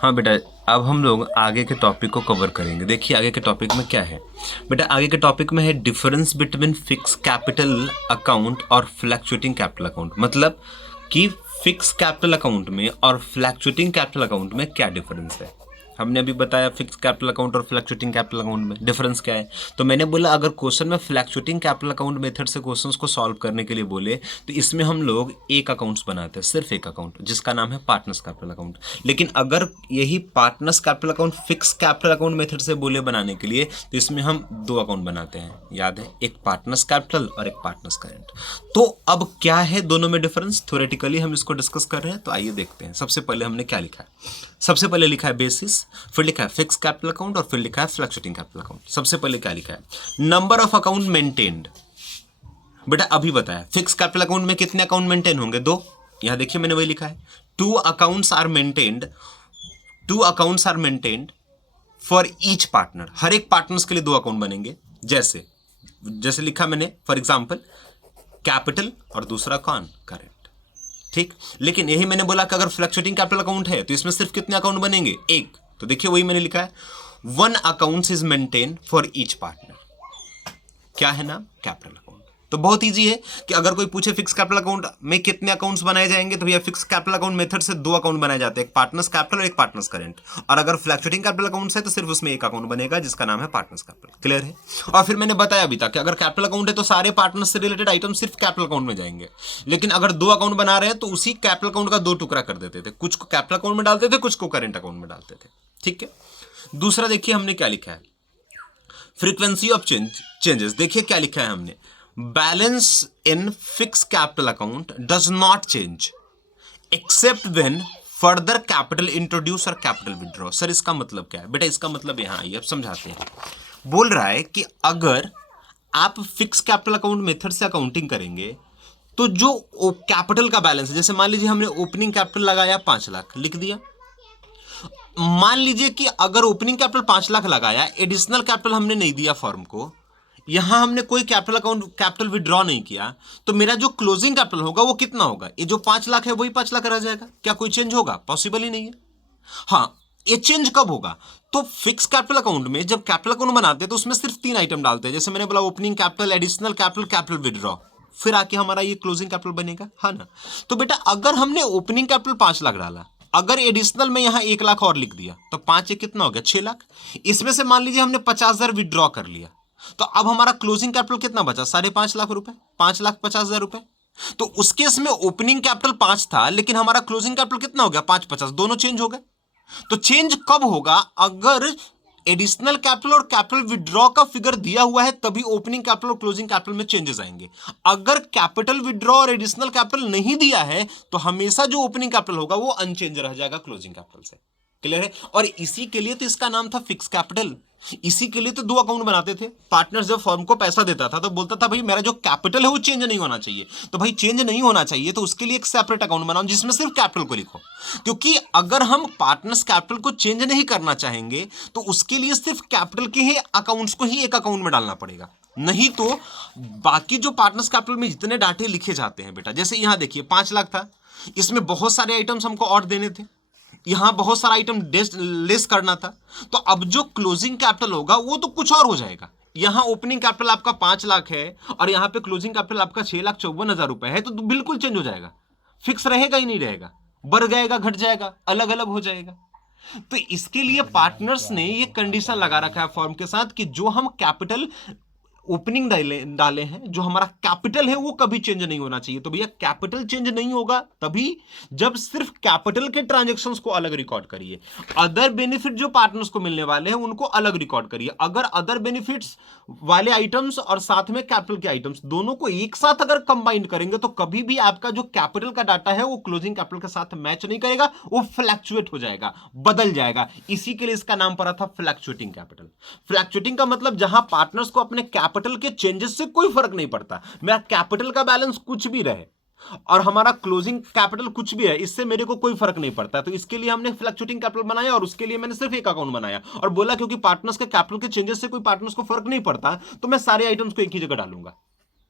हाँ बेटा, अब हम लोग आगे के टॉपिक को कवर करेंगे। देखिए आगे के टॉपिक में क्या है बेटा, आगे के टॉपिक में है difference between fix capital account और फ्लैक्चुएटिंग कैपिटल अकाउंट। मतलब कि फिक्स कैपिटल अकाउंट में और फ्लैक्चुएटिंग कैपिटल अकाउंट में क्या डिफरेंस है। हमने अभी बताया फिक्स कैपिटल अकाउंट और फ्लैक्चुएटिंग कैपिटल अकाउंट में डिफरेंस क्या है। तो मैंने बोला अगर क्वेश्चन में फ्लैक्चुएटिंग कैपिटल अकाउंट मेथड से क्वेश्चंस को सॉल्व करने के लिए बोले तो इसमें हम लोग एक अकाउंट्स बनाते हैं, सिर्फ एक अकाउंट, जिसका नाम है पार्टनर्स कैपिटल अकाउंट। लेकिन अगर यही partners capital account fix capital account method से बोले बनाने के लिए तो इसमें हम दो अकाउंट बनाते हैं, याद है, एक पार्टनर्स कैपिटल और एक पार्टनर्स करेंट। तो अब क्या है दोनों में डिफरेंस, थ्योरेटिकली हम इसको डिस्कस कर रहे हैं। तो आइए देखते हैं। सबसे पहले हमने क्या लिखा है। सबसे पहले लिखा है बेसिस, फिर लिखा है फिक्स कैपिटल अकाउंट और फिर लिखा है फ्लक्चुएटिंग कैपिटल अकाउंट। सबसे पहले क्या लिखा है, नंबर ऑफ अकाउंट मेंटेन्ड। बेटा अभी बताया फिक्स कैपिटल अकाउंट में कितने अकाउंट मेंटेन होंगे, दो। यहां देखिए मैंने वही लिखा है, two accounts are maintained, two accounts are maintained for each partner. हर एक पार्टनर्स के लिए दो अकाउंट बनेंगे। जैसे जैसे लिखा मैंने फॉर एग्जांपल कैपिटल और दूसरा कौन, करेंट। ठीक, लेकिन यही मैंने बोला कि अगर फ्लक्चुएटिंग कैपिटल अकाउंट है तो इसमें सिर्फ कितने अकाउंट बनेंगे, एक। तो देखिए वही मैंने लिखा है, one account is maintain for each partner. क्या है नाम, कैपिटल अकाउंट। तो बहुत इजी है कि अगर कोई पूछे फिक्स कैपिटल अकाउंट में कितने अकाउंट्स बनाए जाएंगे तो भैया फिक्स कैपिटल अकाउंट मेथड से दो अकाउंट बनाए जाते हैं, एक पार्टनर्स कैपिटल और एक पार्टनर्स करेंट। और अगर फ्लक्चुएटिंग कैपिटल अकाउंट है तो सिर्फ उसमें एक अकाउंट बनेगा जिसका नाम है पार्टनर्स कैपिटल। क्लियर है। और फिर मैंने बताया अभी तक कि अगर कैपिटल अकाउंट है तो सारे पार्टनर्स से रिलेटेड आइटम सिर्फ कैपिटल अकाउंट में जाएंगे। लेकिन अगर दो अकाउंट बना रहे हैं तो उसी कैपिटल अकाउंट का दो टुकड़ा कर देते थे, कुछ को कैपिटल अकाउंट में डालते थे, कुछ को करेंट अकाउंट में डालते थे। ठीक है। दूसरा देखिए हमने क्या लिखा है, फ्रीक्वेंसी ऑफ चेंजेस। देखिए क्या लिखा है हमने, balance in fix capital account does not change except when further capital introduce और कैपिटल विड्रॉ। सर इसका मतलब क्या है बेटा, इसका मतलब यहां आइए अब समझाते हैं। बोल रहा है कि अगर आप फिक्स कैपिटल अकाउंट मेथड से अकाउंटिंग करेंगे तो जो कैपिटल का बैलेंस है, जैसे मान लीजिए हमने ओपनिंग कैपिटल लगाया 5 लाख, लिख दिया। मान लीजिए कि अगर ओपनिंग कैपिटल 5 लाख लगाया, एडिशनल कैपिटल हमने नहीं दिया फर्म को, यहां हमने कोई कैपिटल अकाउंट कैपिटल विड्रॉ नहीं किया, तो मेरा जो क्लोजिंग कैपिटल होगा वो कितना होगा, ये जो 5 लाख है वही 5 लाख रह जाएगा। क्या कोई चेंज होगा, पॉसिबल ही नहीं है। हाँ, ये चेंज कब होगा, तो फिक्स कैपिटल अकाउंट में जब कैपिटल अकाउंट बनाते हैं तो उसमें सिर्फ 3 आइटम डालते हैं, जैसे मैंने बोला opening capital, additional capital, capital withdraw, फिर आके हमारा ये क्लोजिंग कैपिटल बनेगा, है ना। तो बेटा अगर हमने ओपनिंग कैपिटल 5 लाख डाला, अगर एडिशनल में यहां 1 लाख और लिख दिया तो 5 कितना हो गया, 6 लाख। इसमें से मान लीजिए हमने 50,000 विड्रॉ कर लिया, तो अब हमारा क्लोजिंग कैपिटल कितना बचा, 5.5 लाख रुपए, 5,50,000 रुपए। तो उस केस में ओपनिंग कैपिटल 5 था लेकिन हमारा क्लोजिंग कैपिटल कितना हो गया, 5,50, दोनों चेंज हो गए। तो चेंज कब होगा, अगर एडिशनल कैपिटल और कैपिटल विड्रॉ का फिगर दिया हुआ है तभी ओपनिंग कैपिटल और क्लोजिंग कैपिटल में चेंजेस आएंगे। अगर कैपिटल विड्रॉ और एडिशनल कैपिटल नहीं दिया है तो हमेशा जो ओपनिंग कैपिटल होगा वो अनचेंज रह जाएगा क्लोजिंग कैपिटल से। क्लियर है। और इसी के लिए तो इसका नाम था फिक्स कैपिटल। इसी के लिए तो दो अकाउंट बनाते थे। पार्टनर जब फर्म को पैसा देता था तो बोलता था भाई मेरा जो कैपिटल है वो चेंज नहीं होना चाहिए, तो भाई चेंज नहीं होना चाहिए तो उसके लिए एक सेपरेट अकाउंट बनाओ जिसमें सिर्फ कैपिटल को लिखो। क्योंकि अगर हम पार्टनर्स कैपिटल को चेंज नहीं करना चाहेंगे तो उसके लिए सिर्फ कैपिटल के ही अकाउंट्स को ही एक अकाउंट में डालना पड़ेगा, नहीं तो बाकी जो पार्टनर्स कैपिटल में जितने डाटे लिखे जाते हैं बेटा, जैसे यहां देखिए 5 लाख था, इसमें बहुत सारे आइटम्स हमको और देने थे, यहां बहुत सारा आइटम लेस करना था, तो अब जो क्लोजिंग कैपिटल होगा वो तो कुछ और हो जाएगा। यहां ओपनिंग कैपिटल आपका 5 लाख है और यहां पे क्लोजिंग कैपिटल आपका 6,54,000 रुपए है, तो बिल्कुल चेंज हो जाएगा, फिक्स रहेगा ही नहीं रहेगा, बढ़ जाएगा, घट जाएगा, अलग अलग हो जाएगा। तो इसके लिए पार्टनर्स ने ये कंडीशन लगा रखा है फर्म के साथ कि जो हम कैपिटल ओपनिंग डाले हैं, जो हमारा कैपिटल है वो कभी चेंज नहीं होना चाहिए। तो भैया कैपिटल चेंज नहीं होगा तभी जब सिर्फ कैपिटल के ट्रांजैक्शंस को अलग रिकॉर्ड करिए, अदर बेनिफिट जो पार्टनर्स को मिलने वाले हैं उनको अलग रिकॉर्ड करिए। अगर अदर बेनिफिट्स वाले आइटम्स और साथ में कैपिटल के आइटम्स दोनों को एक साथ अगर कंबाइन करेंगे तो कभी भी आपका जो कैपिटल का डाटा है वो क्लोजिंग कैपिटल के साथ मैच नहीं करेगा, वो फ्लैक्चुएट हो जाएगा, बदल जाएगा। इसी के लिए इसका नाम पड़ा था फ्लैक्चुएटिंग कैपिटल। फ्लैक्चुएटिंग का मतलब जहां पार्टनर्स को अपने कैपिटल के चेंजेस से कोई फर्क नहीं पड़ता, मेरा कैपिटल का बैलेंस कुछ भी रहे और हमारा क्लोजिंग कैपिटल कुछ भी है, इससे मेरे को कोई फर्क नहीं पड़ता। तो इसके लिए हमने फ्लक्चुएटिंग कैपिटल बनाया और उसके लिए मैंने सिर्फ एक अकाउंट बनाया और बोला क्योंकि पार्टनर्स के कैपिटल के चेंजेस से कोई पार्टनर्स को फर्क नहीं पड़ता तो मैं सारे आइटम्स को एक ही जगह डालूंगा।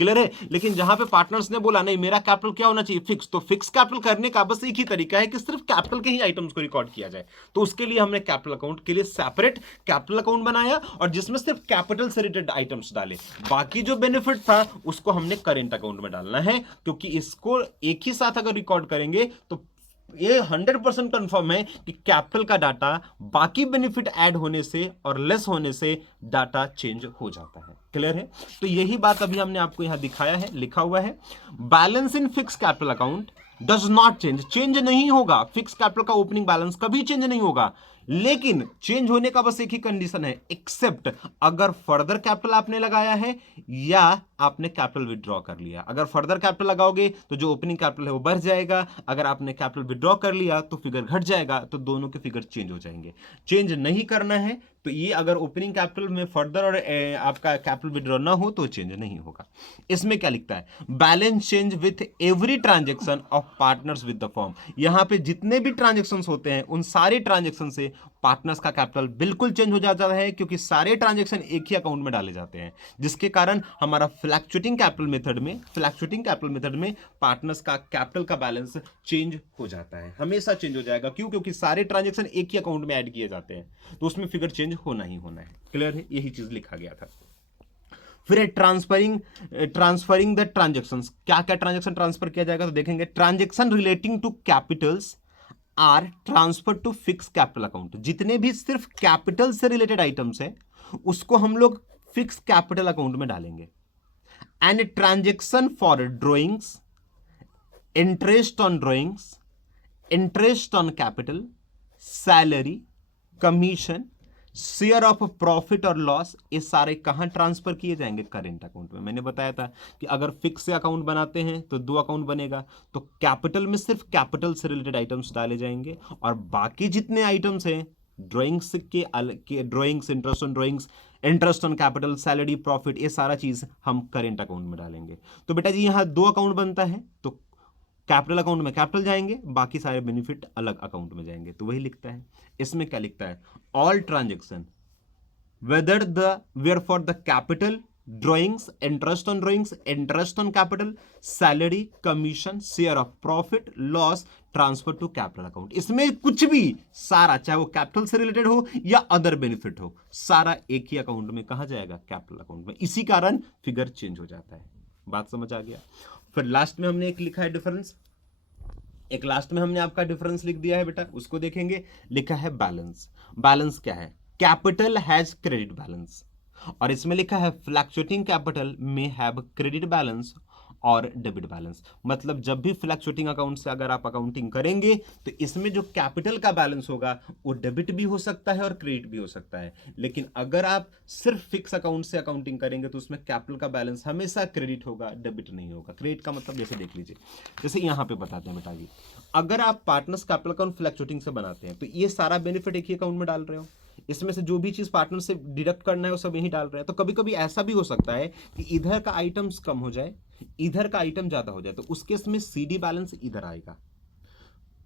क्लियर है। लेकिन जहां पे पार्टनर्स ने बोला नहीं मेरा कैपिटल क्या होना चाहिए, फिक्स, तो फिक्स कैपिटल करने का बस एक ही तरीका है कि सिर्फ कैपिटल के ही आइटम्स को रिकॉर्ड किया जाए। तो उसके लिए हमने कैपिटल अकाउंट के लिए सेपरेट कैपिटल अकाउंट बनाया और जिसमें सिर्फ कैपिटल से रिलेटेड आइटम्स डाले, बाकी जो बेनिफिट था उसको हमने करेंट अकाउंट में डालना है, क्योंकि इसको एक ही साथ अगर रिकॉर्ड करेंगे तो ये 100% कंफर्म है कि कैपिटल का डाटा बाकी बेनिफिट ऐड होने से और लेस होने से डाटा चेंज हो जाता है। क्लियर है। तो यही बात अभी हमने आपको यहां दिखाया है, लिखा हुआ है balance in fix capital account does not change, change नहीं होगा। फिक्स कैपिटल का ओपनिंग बैलेंस कभी चेंज नहीं होगा, लेकिन चेंज होने का बस एक ही कंडीशन है, एक्सेप्ट अगर फर्दर कैपिटल आपने लगाया है या आपने कैपिटल विड्रॉ कर लिया। अगर फर्दर कैपिटल लगाओगे तो जो ओपनिंग कैपिटल है वो बढ़ जाएगा, अगर आपने कैपिटल विड्रॉ कर लिया तो फिगर घट जाएगा, तो दोनों के फिगर चेंज हो जाएंगे। चेंज नहीं करना है तो ये अगर ओपनिंग कैपिटल में फर्दर और आपका कैपिटल विड्रॉ ना हो तो चेंज नहीं होगा। इसमें क्या लिखता है, balance change with every transaction of partners with the firm. यहां पे जितने भी ट्रांजेक्शंस होते हैं उन सारे ट्रांजेक्शन से पार्टनर्स का कैपिटल बिल्कुल चेंज हो जाता है, क्योंकि सारे ट्रांजेक्शन एक ही अकाउंट में डाले जाते हैं, जिसके कारण हमारा फ्लैक्चुएटिंग कैपिटल मेथड में पार्टनर्स का कैपिटल का बैलेंस चेंज हो जाता है, हमेशा चेंज हो जाएगा। क्यों? क्योंकि सारे ट्रांजेक्शन एक ही अकाउंट में ऐड किए जाते हैं, तो उसमें फिगर चेंज होना ही होना है। क्लियर है, यही चीज लिखा गया था। फिर ट्रांसफरिंग द ट्रांजेक्शंस, क्या क्या ट्रांजेक्शन ट्रांसफर किया जाएगा तो देखेंगे, transaction relating to capitals are transfer to fix capital account. जितने भी सिर्फ कैपिटल से रिलेटेड आइटम्स है उसको हम लोग फिक्स कैपिटल अकाउंट में डालेंगे। And transaction for drawings, interest on drawings, interest on capital, salary, commission, share of profit और लॉस, ये सारे कहां ट्रांसफर किए जाएंगे, करेंट अकाउंट में। मैंने बताया था कि अगर फिक्स से अकाउंट बनाते हैं तो दो अकाउंट बनेगा, तो कैपिटल में सिर्फ कैपिटल से रिलेटेड आइटम्स डाले जाएंगे और बाकी जितने आइटम्स हैं ड्राइंग्स के drawings, interest on drawings, interest on capital, salary, profit, ये सारा चीज हम करेंट अकाउंट में डालेंगे। तो बेटा जी यहां दो अकाउंट बनता है, तो कैपिटल अकाउंट में कैपिटल जाएंगे, बाकी सारे बेनिफिट अलग अकाउंट में जाएंगे। तो वही लिखता है। इसमें क्या लिखता है, all transaction were for the capital, drawings, interest on drawings, interest on capital, salary, commission, share of profit, loss, transfer to capital account. इसमें कुछ भी सारा, चाहे वो कैपिटल से रिलेटेड हो या अदर बेनिफिट हो, सारा एक ही अकाउंट में कहा जाएगा, कैपिटल अकाउंट में। इसी कारण फिगर चेंज हो जाता है। बात समझ आ गया। फिर लास्ट में हमने एक लिखा है डिफरेंस, एक लास्ट में हमने आपका डिफरेंस लिख दिया है बेटा, उसको देखेंगे। लिखा है बैलेंस। बैलेंस क्या है, कैपिटल हैज क्रेडिट बैलेंस, और इसमें लिखा है फ्लक्चुएटिंग कैपिटल में हैव क्रेडिट बैलेंस और डेबिट बैलेंस। मतलब जब भी फ्लक्चुएटिंग अकाउंट से अगर आप अकाउंटिंग करेंगे तो इसमें जो कैपिटल का बैलेंस होगा वो डेबिट भी हो सकता है और क्रेडिट भी हो सकता है। लेकिन अगर आप सिर्फ फिक्स अकाउंट से अकाउंटिंग करेंगे तो उसमें कैपिटल का बैलेंस हमेशा क्रेडिट होगा, डेबिट नहीं होगा। क्रेडिट का मतलब जैसे देख लीजिए, जैसे यहाँ पे बताते हैं बेटा जी, अगर आप पार्टनर्स कैपिटल अकाउंट फ्लक्चुएटिंग से बनाते हैं तो ये सारा बेनिफिट एक ही अकाउंट में डाल रहे हो, इसमें से जो भी चीज पार्टनर से डिडक्ट करना है वो सब यही डाल रहे हैं। तो कभी कभी ऐसा भी हो सकता है कि इधर का आइटम्स कम हो जाए, इधर का आइटम ज्यादा हो जाए, तो उस केस में सीडी बैलेंस इधर आएगा।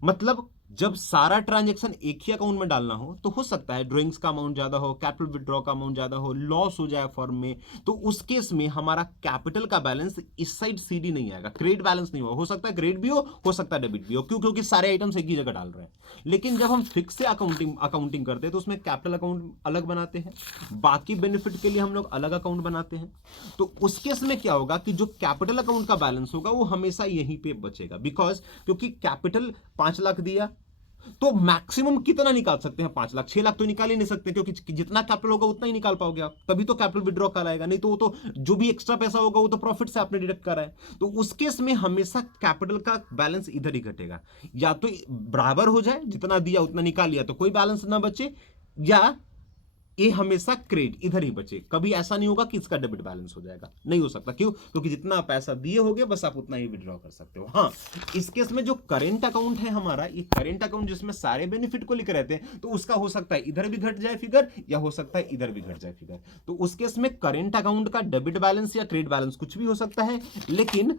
मतलब जब सारा ट्रांजैक्शन एक ही अकाउंट में डालना हो तो सकता है ड्राइंग्स का अमाउंट ज्यादा हो, कैपिटल विड्रॉ का अमाउंट ज्यादा हो, लॉस हो जाए फर्म में, तो उस केस में हमारा कैपिटल का बैलेंस इस साइड सीडी नहीं आएगा, क्रेडिट बैलेंस नहीं हो सकता है क्रेडिट भी हो सकता है डेबिट भी हो। क्यों? क्योंकि सारे आइटम्स एक ही जगह डाल रहे हैं। लेकिन जब हम फिक्स से अकाउंटिंग करते हैं तो उसमें कैपिटल अकाउंट अलग बनाते हैं, बाकी बेनिफिट के लिए हम लोग अलग अकाउंट बनाते हैं। तो उस केस में क्या होगा कि जो कैपिटल अकाउंट का बैलेंस होगा वो हमेशा यहीं पे बचेगा, बिकॉज क्योंकि कैपिटल 5 लाख दिया तो मैक्सिमम कितना निकाल सकते हैं, 5 लाख, 6 लाख तो निकाल ही नहीं सकते, क्योंकि जितना कैपिटल होगा उतना ही निकाल पाओगे आप, तभी तो कैपिटल विड्रॉ कराएगा, नहीं तो वो तो जो भी एक्स्ट्रा पैसा होगा वो तो प्रॉफिट से आपने डिडक्ट करा है। तो उस केस में हमेशा कैपिटल का बैलेंस इधर ही घटेगा, या तो बराबर हो जाए, जितना दिया उतना निकाल लिया तो कोई बैलेंस ना बचे, या ये हमेशा क्रेडिट इधर ही बचे। कभी ऐसा नहीं होगा कि इसका डेबिट बैलेंस हो जाएगा, नहीं हो सकता। क्यों? क्योंकि जितना पैसा दिए होगे बस आप उतना ही विड्रॉ कर सकते हो। हाँ, इस केस में जो करेंट अकाउंट है हमारा, ये करेंट अकाउंट जिसमें सारे बेनिफिट को लिखे रहते हैं, तो उसका हो सकता है इधर भी घट जाए फिगर, या हो सकता है इधर भी घट जाए फिगर। तो उस केस में करेंट अकाउंट का डेबिट बैलेंस या क्रेडिट बैलेंस कुछ भी हो सकता है, लेकिन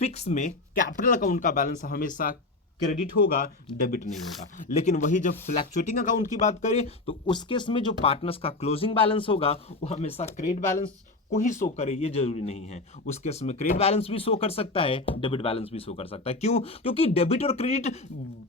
फिक्स में कैपिटल अकाउंट का बैलेंस हमेशा क्रेडिट होगा, डेबिट नहीं होगा। लेकिन वही जब फ्लक्चुएटिंग अकाउंट की बात करें तो उस केस में जो पार्टनर्स का क्लोजिंग बैलेंस होगा वो हमेशा क्रेडिट बैलेंस को ही शो करे ये जरूरी नहीं है। उस केस में क्रेडिट बैलेंस भी शो कर सकता है, डेबिट बैलेंस भी शो कर सकता है। क्यों? क्योंकि डेबिट और क्रेडिट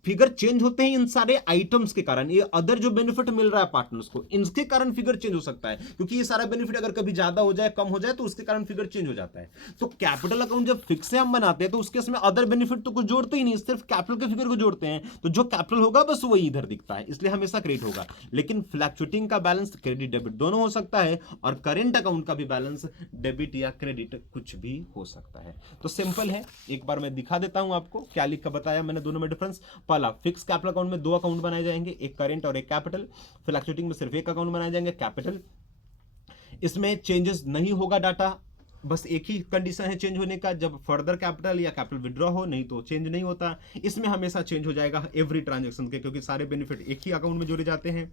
फिगर चेंज होते हैं इन सारे आइटम्स के कारण। ये अदर जो बेनिफिट मिल रहा है पार्टनर्स को, इनके कारण फिगर चेंज हो सकता है, क्योंकि ये सारा बेनिफिट अगर कभी ज्यादा हो जाए, कम हो जाए, तो उसके कारण फिगर चेंज हो जाता है। तो कैपिटल अकाउंट जब फिक्स से हम बनाते हैं तो उसके इसमें अदर बेनिफिट तो कुछ जोड़ते ही नहीं, सिर्फ कैपिटल के फिगर को जोड़ते हैं। तो जो कैपिटल होगा बस वही इधर दिखता है, इसलिए हमेशा क्रेडिट होगा। लेकिन फ्लक्चुएटिंग का बैलेंस क्रेडिट डेबिट दोनों हो सकता है, और करेंट अकाउंट का भी बैलेंस डेबिट या क्रेडिट कुछ भी हो सकता है। तो सिंपल है, एक बार मैं दिखा देता हूं आपको क्या लिख कर बताया मैंने दोनों में डिफरेंस। पहला, फिक्स कैपिटल अकाउंट में दो अकाउंट बनाए जाएंगे, एक करेंट और एक कैपिटल। फ्लक्चुएटिंग में सिर्फ एक अकाउंट बनाए जाएंगे, कैपिटल। इसमें चेंजेस नहीं होगा डाटा, बस एक ही कंडीशन है चेंज होने का, जब फर्दर कैपिटल या कैपिटल विड्रॉ हो, नहीं तो चेंज नहीं होता। इसमें हमेशा चेंज हो जाएगा एवरी ट्रांजैक्शन के, क्योंकि सारे बेनिफिट एक ही अकाउंट में जोड़े जाते हैं।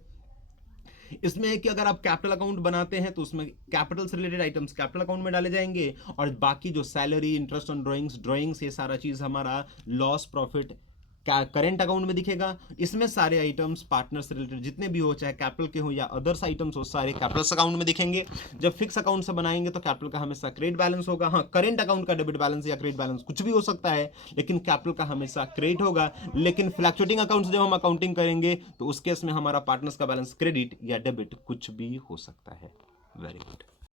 इसमें है कि अगर आप कैपिटल अकाउंट बनाते हैं तो उसमें कैपिटल से रिलेटेड आइटम्स कैपिटल अकाउंट में डाले जाएंगे, और बाकी जो सैलरी, इंटरेस्ट ऑन ड्राइंग्स ये सारा चीज हमारा लॉस प्रॉफिट करेंट अकाउंट में दिखेगा। इसमें सारे आइटम्स पार्टनर से रिलेटेड जितने भी हो, चाहे कैपिटल के हो या अदर्स आइटम्स हो, सारे कैपिटल अकाउंट में दिखेंगे। जब फिक्स अकाउंट से बनाएंगे तो कैपिटल का हमेशा क्रेडिट बैलेंस होगा। हाँ, करेंट अकाउंट का डेबिट बैलेंस या क्रेडिट बैलेंस कुछ भी हो सकता है, लेकिन कैपिटल का हमेशा क्रेडिट होगा। लेकिन फ्लक्चुएटिंग अकाउंट से जब हम अकाउंटिंग करेंगे तो उस केस में हमारा पार्टनर्स का बैलेंस क्रेडिट या डेबिट कुछ भी हो सकता है। Very good.